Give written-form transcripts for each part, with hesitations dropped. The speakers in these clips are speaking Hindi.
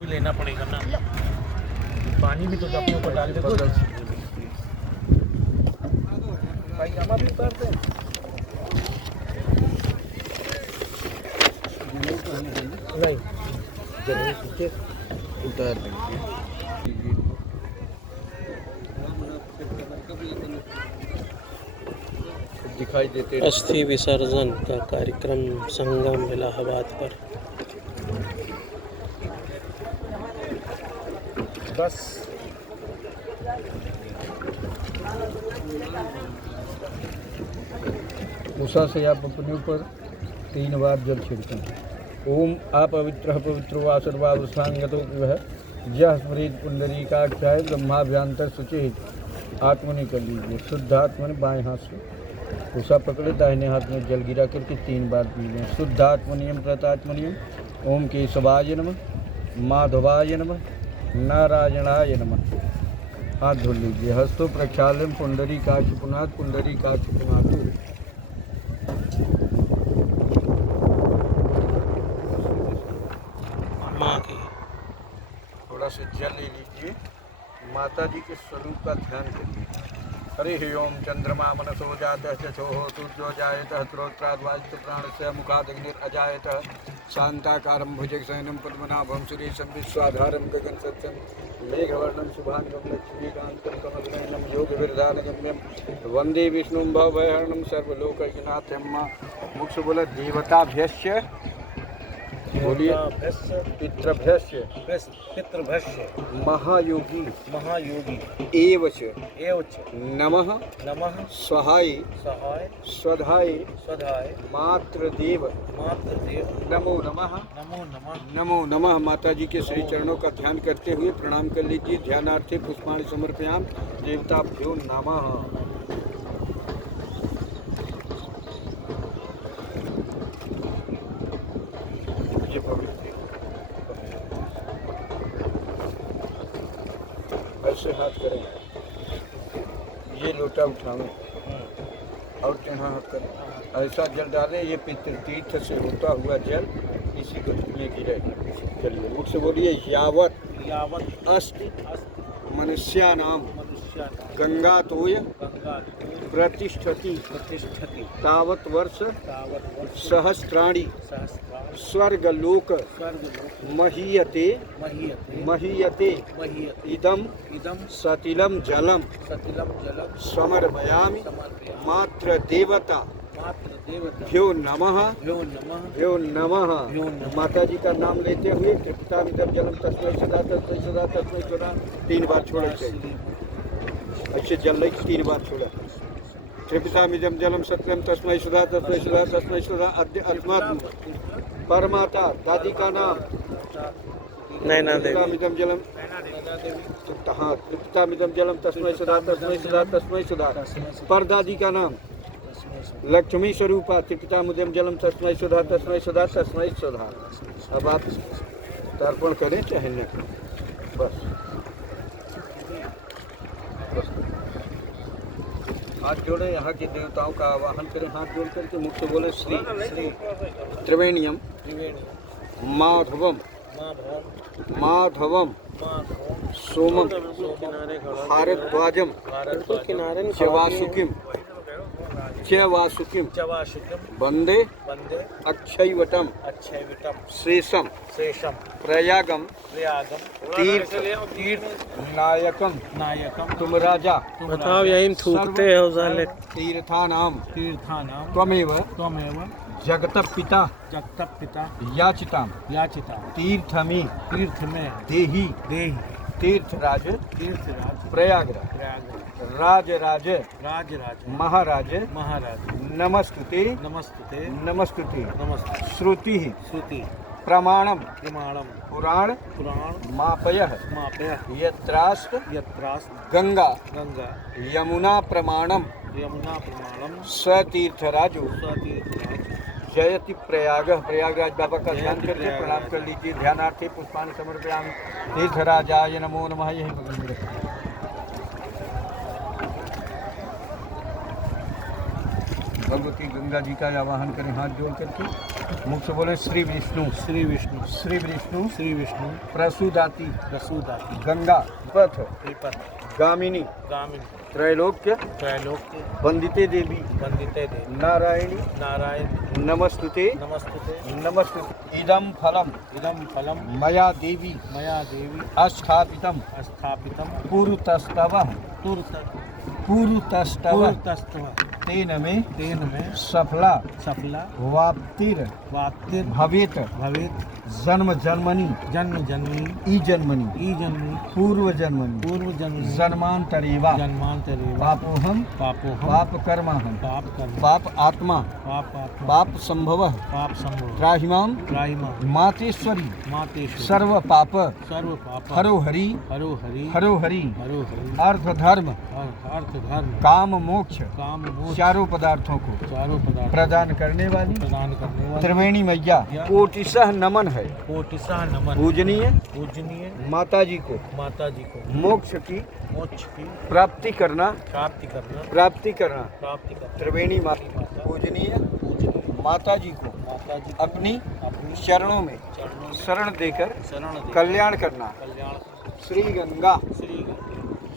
भी लेना पड़ेगा ना। पानी भी तो अपने ऊपर डाल दे। भाई हमारा भी उतारते हैं। नहीं जरूर पीछे उतार देंगे। दिखाई देते अस्थि विसर्जन का कार्यक्रम संगम इलाहाबाद पर। बस उषा से आप अपने ऊपर 3 बार जल छिड़कें। ओम अपवित्र पवित्रो वा सर्वावसांगतो वह यह स्मृत पुंडरीकाक्षाय ब्रह्माभ्यंतर सुचित आत्मनि कर लीजिए। शुद्ध आत्मनि बाएं हाथ से उषा पकड़े, दाहिने हाथ में जल गिरा करके 3 बार पी लें। शुद्ध आत्मनियम प्रतात्मनियम। ओम केशवाय नमः, माधवाय नमः, नारायणाय नमः। हाथ धो लीजिए। हस्तो प्रक्षालन पुंडरीकाक्ष पुनाद पुंडरीकाक्ष पुनादु। माँ की थोड़ा सा जल ले लीजिए। माता जी के स्वरूप का ध्यान करिए। हरि ओम चंद्रमा मनसो जातः चक्षुः सूर्यो जायतः श्रोत्राद्वायुः प्राणस्य मुखादग्निरजायतः शांताकारं भुजगशयनं पद्मनाभं सुरेशं विश्वाधारं गगनसदृशं मेघवर्णं शुभांगं लक्ष्मीकान्तं कमलनयनं योगविरधानगम्यं वन्दे विष्णुं भवभयहरणं सर्वलोकनाथं। मुख से बोला देवताभ्यस्य, बोलिए पितृभ्यस्य महायोगी एवच नमः सहाय स्वधाय मातृदेव नमो नमः। माता जी के श्री चरणों का ध्यान करते हुए प्रणाम कर लीजिए। ध्यानार्थे पुष्पाणि समर्पयाम। देवताभ्यो नमः। ऐसे हाथ करें, ये लोटा उठावें और टेढ़ा हाथ करें। ऐसा जल डालें, ये पितृतीर्थ से होता हुआ जल इसी को में गिरे। चलिए मुख से बोलिए यावत अस्ति मनुष्यानां गंगातोय प्रतिष्ठति तावत वर्ष सहस्राणि स्वर्गलोक महीयते इदम सतिलम जलम समर्पयामि मातृदेवता भ्यो नमः। माता जी का नाम लेते हुए त्रिपितामिदं जलम तस्मै सदा 3 बार छोड़े चाहिए। ऐसे जल ले 3 बार छोड़ा। त्रिपितामिदं जलम सत्यम तस्मै सदा अद्य अस्मात् परमाता। दादी का नाम नैना देवी। त्रिपितामिदं जलम त्रिपितामिदं जलम तस्मै सदा परदादी का नाम लक्ष्मी स्वरूपा। त्रिपितामिदं जलम तस्मै सदा। अब आप तर्पण करें चाहे न करें, बस हाथ जोड़े। यहाँ के देवताओं का आवाहन करें। हाथ जोड़ करके मुख से बोले श्री त्रिवेणीयम माधवम सोमम भारद्वाजम च्यवासुकिम वंदे अक्षयवटम शेषम प्रयागम तीर्थ नायकम। तुम राजा बताओ, यही थूकते हो साले। तीर्थानाम त्वमेव जगत पिता याचिता तीर्थ में देहि तीर्थराज प्रयागराज राज महाराज नमस्तुते श्रुति प्रमाणम पुराण मापयः यत्रास्त गंगा यमुना प्रमाणम सतीर्थराजो जयति प्रयागराज बाबा का ध्यान करके प्रणाम कर लीजिए। ध्यानार्थे पुष्पाणि समर्पयामि। तीर्थराजाय नमो नमः। यही भगवती गंगा जी का आवाहन करें हाथ जोड़ करके। मुख से बोले श्री विष्णु श्री विष्णु श्री विष्णु श्री विष्णु प्रसूदाति प्रसूदाति गंगा पथ विपथ गामिनी गामिनी त्रैलोक्य त्रैलोक्य वंदिते देवी वंदिते देवी नारायणी नारायण नमस्तुते नमस्तुते नमस्तुते इदं फलम इदं फलं मया देवी मया देवी स्थापितम स्थापितं पूर्वतस्तव पूर्वतस्तव तेन मे तेन मे सफला सफला वाप्तिर वाप्तिर भवेत भवेत् जन्म जन्मनि जन्म जन्मनि ई जन्मनि ई जन्मनि पूर्व जन्मनि पूर्व जन्मनि जन्मांतरेवा जन्मांतरेव पापोहम पापोहम पाप कर्माहम पाप कर्म पाप आत्मा पाप आत्मा पाप संभव पाप संभव त्राहिमाम त्राहिमा मातेश्वरी मातेश्वर सर्व पाप सर्व पाप हरो हरि हरो हरि हरो हरि हरो हरि अर्थ धर्म अर्थ धर्म काम मोक्ष काम मोक्ष चारों पदार्थों को चारों पदार्थ प्रदान करने वाली प्रदान करने वाले त्रिवेणी मैया कोटिशह नमन है कोटिशः नमन पूजनीय पूजनीय माता जी को माता जी को मोक्ष की मोक्ष की प्राप्ति करना प्राप्ति करना त्रिवेणी माता पूजनीय पूजनीय माता जी को माता जी अपनी अपनी चरणों में चरणों में शरण देकर शरण दे कल्याण करना कल्याण श्री गंगा श्री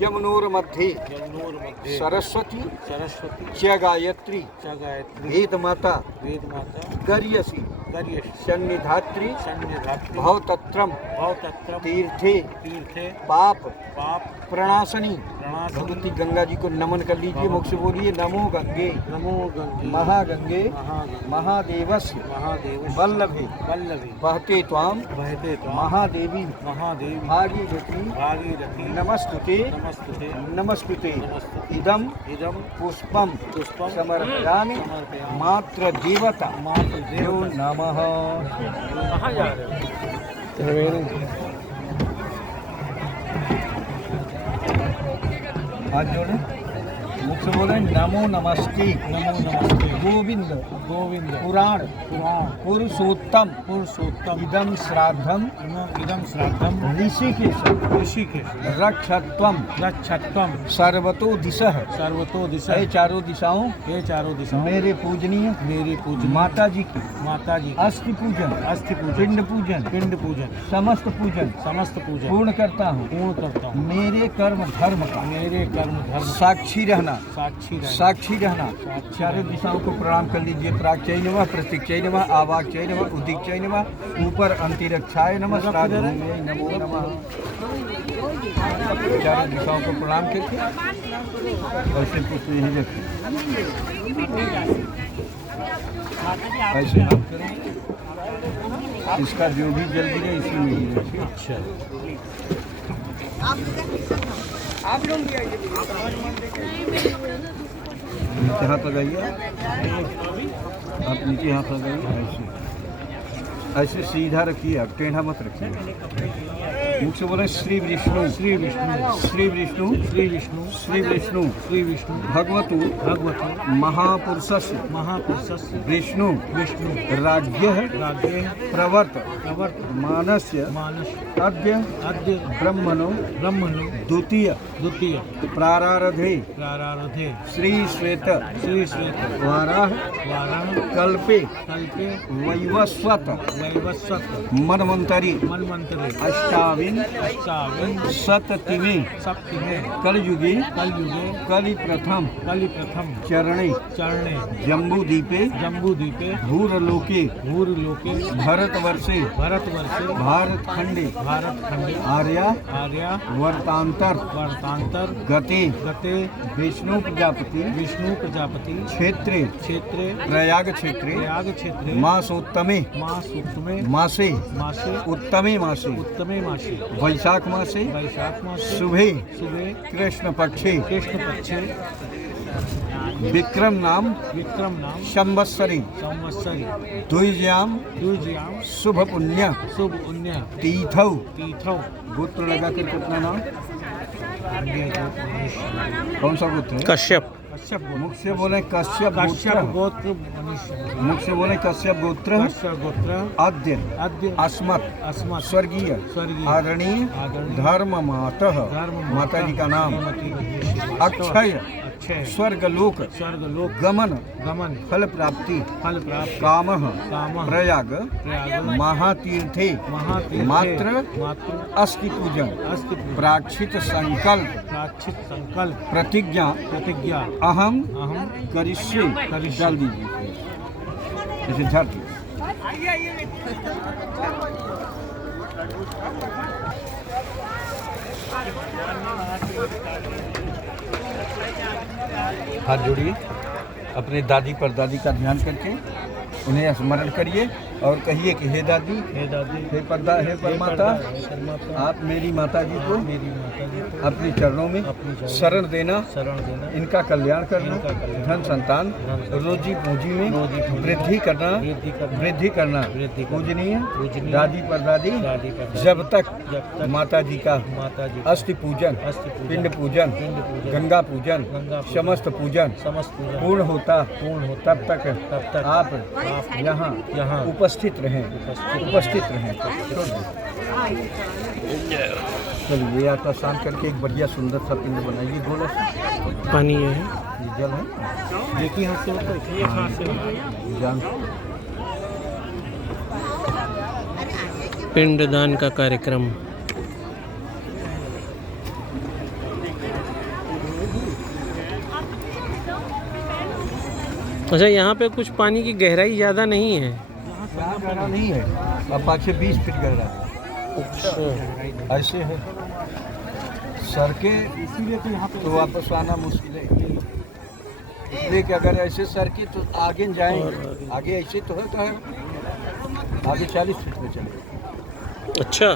यमुनोर मध्ये यमुनोर मध्ये सरस्वती सरस्वती च गायत्री च गायत्री वेद माता वेद माता गर्यसी गर्य सन्निधात्री सन्निधात्री भवतत्रम भवतत्र तीर्थे तीर्थे पाप पाप प्रणाशनी प्रणाशनी भगवती गंगा जी को नमन कर लीजिए मुख से बोलिए नमो गंगे नमो गंगे महागंगे महागंगे महादेवस्य महादेव वल्लभे वल्लभी बहते त्वाम बहते तो महादेवी महादेवी भागीरथी भागीरथी नमस्तुते नमस्ते नमस्कृते नमस्ते इदम इदं पुष्पम पुष्पं समर्पयामि समर्पयामि मात्र देवता मातु देव देवता नमः। कहाँ जा रहे हो हाथ जोड़े मुख से बोले नमो नमस्ते नमो नमस्ते गोविंद गोविंद पुराण पुराण पुरुषोत्तम पुरुषोत्तम इदम श्राद्धम इदं श्राद्धं ऋषिकेश ऋषिकेश रक्षत्वम रक्षत्वं सर्वतो दिशः सर्वतो ये दिशा चारों दिशाओं ये चारों दिशाओं मेरे पूजनीय मेरी पूजन माता जी की माता जी अस्थि पूजन अस्थि पूजन पिंड पूजन पिंड पूजन समस्त पूजन समस्त पूजन पूर्ण करता हूँ पूर्ण करता हूँ मेरे कर्म धर्म का मेरे कर्म धर्म साक्षी रहना साक्षी रहना साक्षी रहना चारों दिशाओं को प्रणाम कर लीजिए प्राच्चय नमः प्रतीक्षय नमः आवाक्चय नमः उदिक्चय नमः ऊपर अंतिरक्षाय नमः श्राद्धभूमये नमो नमः। चारों दिशाओं को प्रणाम करके ऐसे पुष्प यहीं रखें ऐसे हाथ करें इसका जो भी जल गिरे इसी में ही रखें। अच्छा नीचे हाथ लगाइए आप नीचे हाथ लगाइए ऐसे ऐसे सीधा रखिए आप टेढ़ा मत रखिए मुख से बोले श्री विष्णु श्री विष्णु श्री विष्णु श्री विष्णु श्री विष्णु श्री विष्णु भगवतु भगवतो महापुरुषस्य महापुरुषस्य विष्णु विष्णु राज्ञः राज्ञे प्रवर्त प्रवर्त मानस्य मानस अद्य अद्य ब्रह्मणो ब्रह्मणो द्वितीय द्वितीय प्रारारधे प्रारारधे श्री श्वेत श्री श्वेत वाराह वाराह कल्पे कल्पे वैवस्वत वैवस्वत मनवंतरी मन्वन्तरे अष्टाविन अष्टाविन सततिमे सप्तमे कलयुगे कलयुगे कलि प्रथम कलिप्रथम चरणे चरणे जम्बूद्वीपे जम्बूद्वीपे भूरलोके भूर्लोके भरतवर्षे भरतवर्षे भारतखंडे भारतखण्डे आर्या आर्या वर्तांतर वर्तान्तर गते गते विष्णु प्रजापति विष्णु प्रजापति क्षेत्रे क्षेत्रे प्रयाग क्षेत्रे प्रयाग क्षेत्रे मासोत्तमे मासोत्तमे मासे मासे उत्तमे मासे उत्तमे मासे वैशाख मासे वैशाख मासे शुभे शुभे कृष्ण पक्षे कृष्णपक्षे विक्रम नाम विक्रम नाम संवत्सरी संवत्सरी द्विजयाम द्विजयाम शुभ पुण्य शुभ पुण्य तीर्थौ तीर्थौ गोत्र लगा कर कितना नाम कौन सा गोत्र है? कश्यप कश्यप मुख से बोले कश्यप कश्यप गोत्र गोत्र मुख से बोले कश्यप गोत्र कश्यप गोत्र आद्य अद्य अस्मत् अस्मत् स्वर्गीय स्वर्गीय आदरणीय आदरणीय धर्म मातः धर्म माता जी का नाम श्रीमती अक्षय 6 स्वर्गलोक स्वर्गलोक गमन गमन फल प्राप्ति फल प्राप्ति कामः कामः प्रयाग प्रयाग महातीर्थे महातीर्थे मात्र मातृ अस्थि पूजन अस्ति प्राक्षित संकल्प प्राचित संकल्प प्रतिज्ञा प्रतिज्ञा अहम अहम करिष्ये डाल दीजिए इसे झाड़ दीजिए। हाथ जोड़िए, अपने दादी पर दादी का ध्यान करके उन्हें स्मरण करिए और कहिए कि हे दादी, हे दादी, हे परदा, हे परमाता, आप मेरी माता जी को मेरी माता जी को अपने चरणों में अपनी चरणों शरण देना, शरण देना, इनका कल्याण करना, इनका कल्याण, धन संतान रोजी पूंजी में रोजी पूंजी वृद्धि करना, वृद्धि करना, वृद्धि करना, वृद्धि करना, पूजनीय पूजनीय दादी पर दादी दादी पर दादी, जब तक जब तक माता जी का माता जी अस्थि पूजन, अस्थि पूजन, पिंड पूजन, पिंड पूजन, गंगा पूजन, गंगा पूजन, समस्त पूजन समस्त पूजन पूर्ण होता तब तक आप यहाँ यहाँ उपस्थित रहें, उपस्थित रहें। चलिए आत्मा शांत करके एक बढ़िया सुंदर सा पिंड बनाइए गोला सा। पानी है, ये जल है, देखिए हाथ से होता है, एक हाथ से जान पिंडदान का कार्यक्रम। अच्छा, यहाँ पे कुछ पानी की गहराई ज़्यादा नहीं है। यहाँ गहरा नहीं है, अब 5-20 फीट गहरा है। ऐसे है सड़कें, इसीलिए तो यहाँ पे तो वापस आना मुश्किल है। इसलिए कि अगर ऐसे सड़कें तो आगे जाएंगे, आगे ऐसे तो होता है, आगे 40 फीट में चले। अच्छा,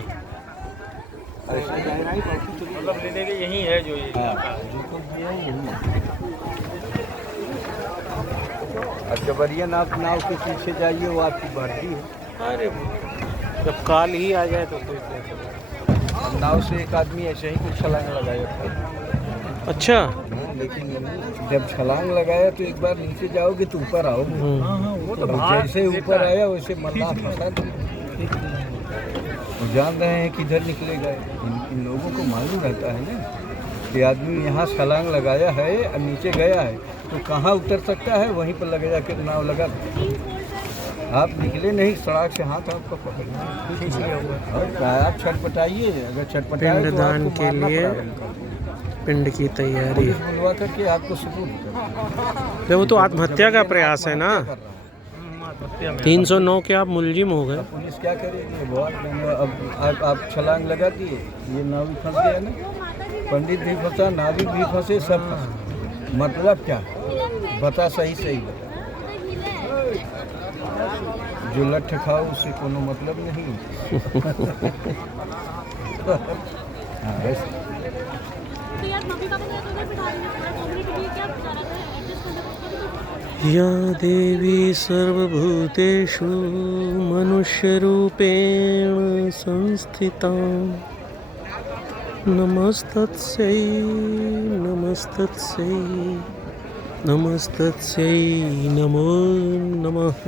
ऐसे गहराई मतलब लेने के यही है जो ये हाँ, जो कुछ भी है यही है। अब जबरिया नाव के पीछे जाइए, वो आपकी बढ़ती है। अरे जब काल ही आ जाए तो कोई नाव से एक आदमी ऐसे ही कुछ छलांग लगाया था। अच्छा, लेकिन जब छलांग लगाया तो एक बार नीचे जाओगे तो ऊपर आओगे। वो तो जैसे ऊपर आया वैसे मल्लाह फंसा दिया। वो जान रहे हैं किधर निकलेगा। इन लोगों को मालूम रहता है ना कि आदमी यहाँ छलांग लगाया है और नीचे गया है तो कहाँ उतर सकता है, वहीं पर लगे जाकर नाव लगा। आप निकले नहीं, सड़क से हाथ आपको पकड़ना आप छटपटाइए। अगर छटपटाए तो पिंडदान आपको के मारना लिए पड़ेगा। पिंड की तैयारी। पुलिस बुलवा करके आपको सबूत तो वो तो आत्महत्या का प्रयास है ना। 309 के आप मुलजिम हो गए। पुलिस क्या करेगी? बहुत अब आप छलांग लगा दिए, ये नावी फंस गया ना, पंडित भी फंसा, नाविक भी फंसे, सब फंसे। मतलब क्या बता, सही सही बता। जो लठ खाओ उससे कोनो मतलब नहीं। हाँ, वैसे या देवी सर्वभूतेषु मनुष्यरूपेण संस्थिता नमस्तस्यै नमस्तस्यै नमस्तस्यै नमो नमः।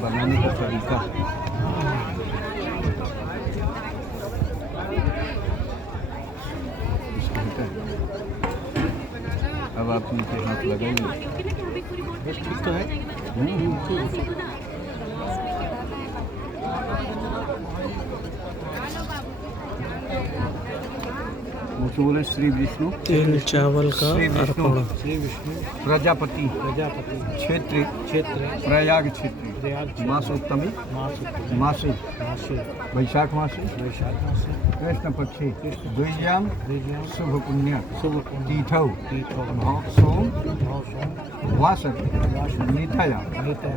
बनाने का तरीका अब आप नीचे हाथ लगाइए। ठीक तो है। मुझे बोले श्री विष्णु तेल चावल का श्री विष्णु अर्पण। प्रजापति क्षेत्र प्रयाग क्षेत्र मासोत्तमी मासे वैशाख मासे कृष्ण पक्षे द्विजाम शुभ पुण्य तीर्थौ सोम वासर नीताया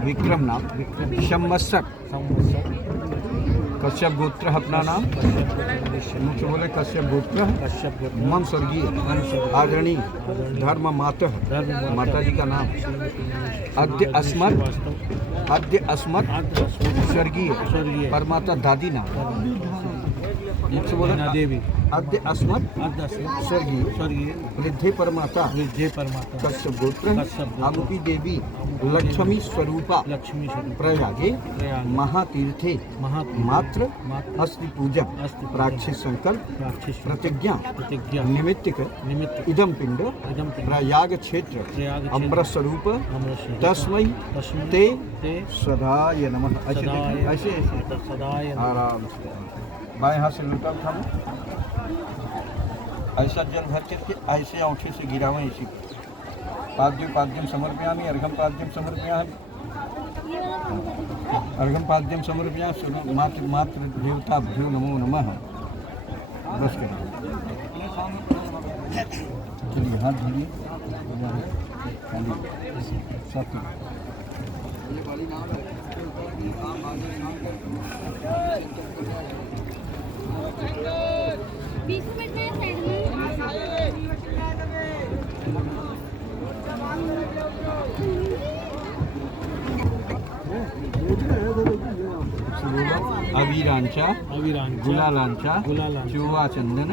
विक्रम नाम संवत्सर कश्यप गोत्र अपना नाम मुख्य बोले कश्यप गोत्र मम स्वर्गीय आदरणीय धर्म मातः माता जी का नाम अद्य अस्मत् स्वर्गीय परमाता दादी नाम मुख्य बोले देवी अद्य अस्मत् स्वर्गीय वृद्धे परमाता कश्यप गोत्र आमुपी देवी लक्ष्मी स्वरूपा प्रयागे महातीर्थे मात्र अस्ति पूजा प्राक्षित संकल्प प्रतिज्ञा निमित्तिक इदम पिंड प्रयाग क्षेत्र अमृत स्वरूप तस्मै ते सदाय नमः। ऐसे आराम से बाएं हाथ से लुटा उठाना, ऐसा जल भर करके ऐसे औंठे से गिरावें। इसी पाद्यम समर्पयामि अर्घम पाद्यम समर्पयामि अर्घम पाद्यम समर्पयामि मात्र देवताभ्यो नमो नमः। बस करें, चलिए हाथ धोइए सत्य 20 मिनट में साइड में अवीरांच्या गुलालांच्या चिवा चंदन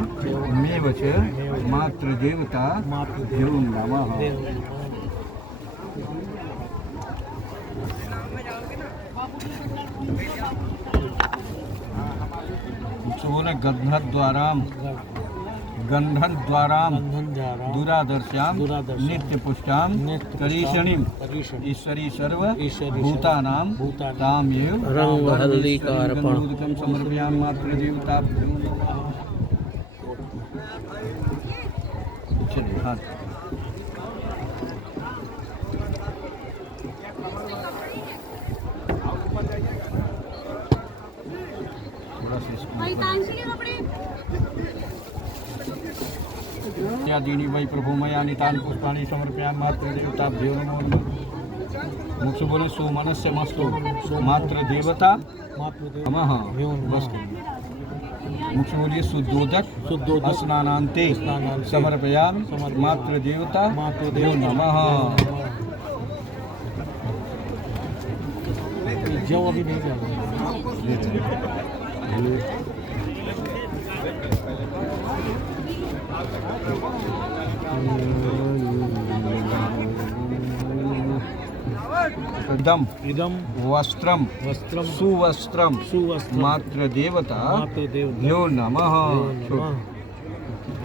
मेवच मात्र देवता घेऊन नमः। बोले गंधन द्वाराम दुरादर्श्याम नित्य पुष्टाम करीषणीम ईश्वरी सर्व भूतानाम तामेव रंग हल्दी का अर्पण दूधकम समर्पयाम मात्र देवता। चलिए हाथ दीनी वै प्रभु मया नितान पुष्पाणि समर्पयामि मात्र देवताभ्यो नमो नमः। मुख से बोले सो मनस्य मस्तो मात्र देवता नमः। बस मुख से बोलिए शुद्धोदक स्नानान्ते समर्पयामि मात्र देवता नमः। जो अभी नहीं जाना इदम वस्त्रम सुवस्त्रम मात्र देवता यो नमः।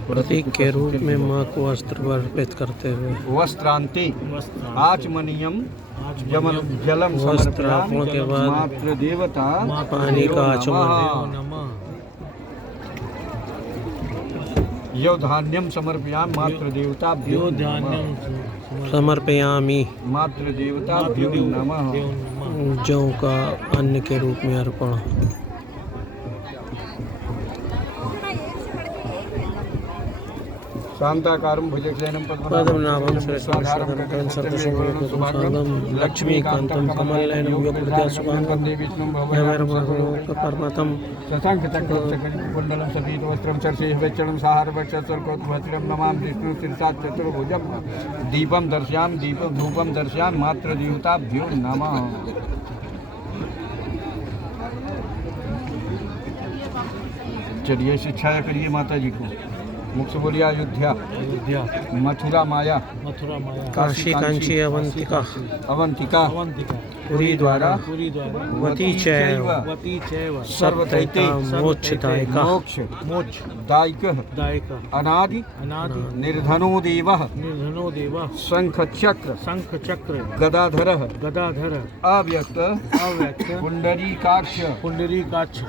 प्रतीक के रूप में माँ को वस्त्र अर्पित करते हुए वस्त्रांते आचमनीयम जलम वस्त्रार्पण के बाद मात्र देवता पानी का आचमन यो धान्यम समर्पयामि मात्र देवता समर्पयामि मात्र देवता नमः। जौ का अन्न के रूप में अर्पण शांताकारं भुजगशयनं पद्मनाभं श्रेष्ठं सर्वशक्तिं लक्ष्मीकान्तं कमलनयनं योगप्रत्या शुभांगं पर्वतं शशाङ्कचक्रकुण्डलं सफीतवस्त्रं चर्षेश्वरचरणं साहारवक्षसर्कोत्वस्त्रं नमामि विष्णु शिरसात् चतुर्भुजं दीपं दर्शयामि दीपं धूपं दर्शयामि मात्र देवताभ्यो नमः। चलिए शिक्षा करिए माता जी को। मुख से बोलिए अयोध्या मथुरा माया काशी कांची अवंतिका पुरी द्वारा वती चैव सर्वदैते मोक्षदायिका दायिक अनादि निर्धनो देवः शंख चक्र गदाधर अव्यक्त पुंडरीकाक्ष